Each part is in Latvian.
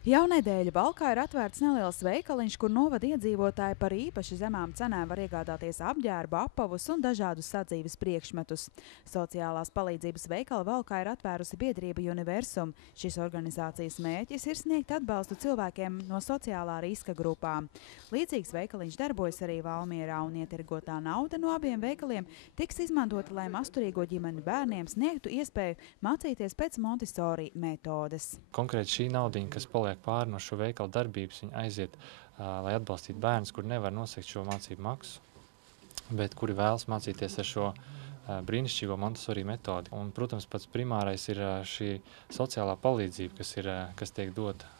Jaunedēļa Valkā ir atvērts neliels veikaliņš, kur novada iedzīvotāji par īpaši zemām cenām var iegādāties apģērbu, apavus un dažādus sadzīves priekšmetus. Sociālās palīdzības veikala Valkā ir atvērusi biedrība Universum. Šis organizācijas mērķis ir sniegt atbalstu cilvēkiem no sociālā riska grupām. Līdzīgs veikaliņš darbojas arī Valmierā, un ietirgotā nauda no abiem veikaliem tiks izmantota, lai masturīgo ģimeni bērniem sniegtu iespēju mācīties pēc Montessori metodes. Konkrēti šī naudiņa, kas paliek pāri no šo veikalu darbības, viņa aiziet, lai atbalstītu bērnus, kuri nevar nosegt šo mācību maksu, bet kuri vēlas mācīties ar šo brīnišķīgo Montessori metodi. Un, protams, pats primārais ir šī sociālā palīdzība, kas tiek dota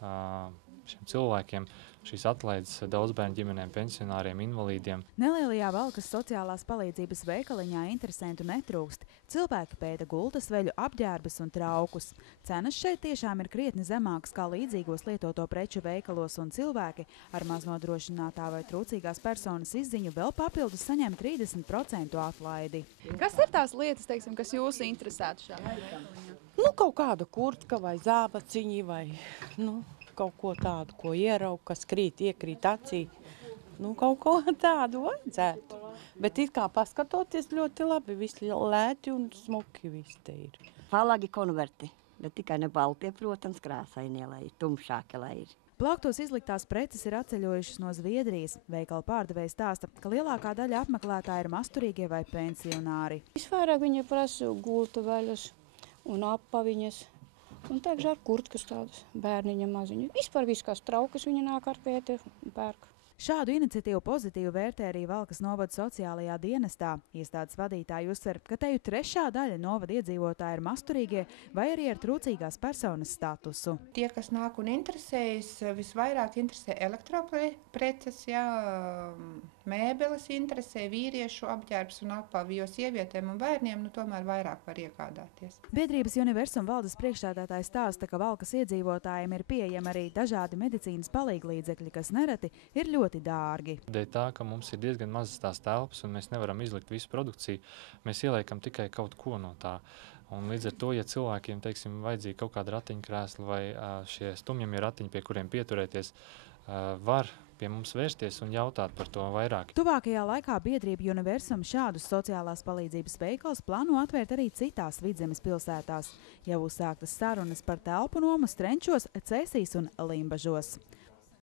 šiem cilvēkiem, šīs atlaides daudzbērnu ģimenēm, pensionāriem, invalīdiem. Nelielajā Valkas sociālās palīdzības veikaliņā interesentu netrūkst. Cilvēki pēta gultas veļu, apģērbas un traukus. Cenas šeit tiešām ir krietni zemākas kā līdzīgos lietoto preču veikalos, un cilvēki ar maznodrošinātā vai trūcīgās personas izziņu vēl papildus saņem 30% atlaidi. Kas ir tās lietas, teiksim, kas jūs interesētu šajā veikaliņā? Kaut kāda kurtka vai zābaciņi vai kaut ko tādu, ko ieraug, kas iekrīt acī. Kaut ko tādu vajadzētu. Bet it kā paskatoties ļoti labi, viss lēti un smuki viss te ir. Palagi konverti, bet tikai ne baltie, protams, krāsainie, lai ir tumšāki, lai ir. Plauktos izliktās preces ir atceļojušas no Zviedrijas. Veikala pārdevējs stāsta, ka lielākā daļa apmeklētāji ir masturīgie vai pensionāri. Visvairāk viņi prasa gultu veļas un apaviņas. Un tagad ar kurtkas tādas bērniņa maziņu. Vispār viss, kas traukas, viņi nāk ar pēti un pērk. Šādu iniciatīvu pozitīvi vērtē arī Valkas novada sociālajā dienestā. Iestādes vadītāji uzsver, ka teju trešā daļa novada iedzīvotāji ir masturīgie vai arī ar trūcīgās personas statusu. Tie, kas nāk un interesējas, visvairāk interesē elektropreces, mēbeles interesē, vīriešu apģērbs un apavi, jo sievietēm un bērniem tomēr vairāk var iegādāties. Biedrības Universum valdes priekšstādātājs stāsta, ka Valkas iedzīvotājiem ir pieejami arī dažādi medicīnas palīglīdzekļi, kas nereti ir ļoti dārgi. Dēļ tā, ka mums ir diezgan mazas tās telpas un mēs nevaram izlikt visu produkciju, mēs ieliekam tikai kaut ko no tā. Un līdz ar to, ja cilvēkiem, teiksim, vajadzīga kaut kāda ratiņkrēsla vai šie stumjamie ratiņi, pie kuriem pieturēties, var pie mums vērsties un jautāt par to vairāk. Tuvākajā laikā biedrība Universum šādus sociālās palīdzības veikals plāno atvērt arī citās Vidzemes pilsētās. Jau uzsāktas sarunas par telpu nomu Strenčos, Cēsīs un Limbažos.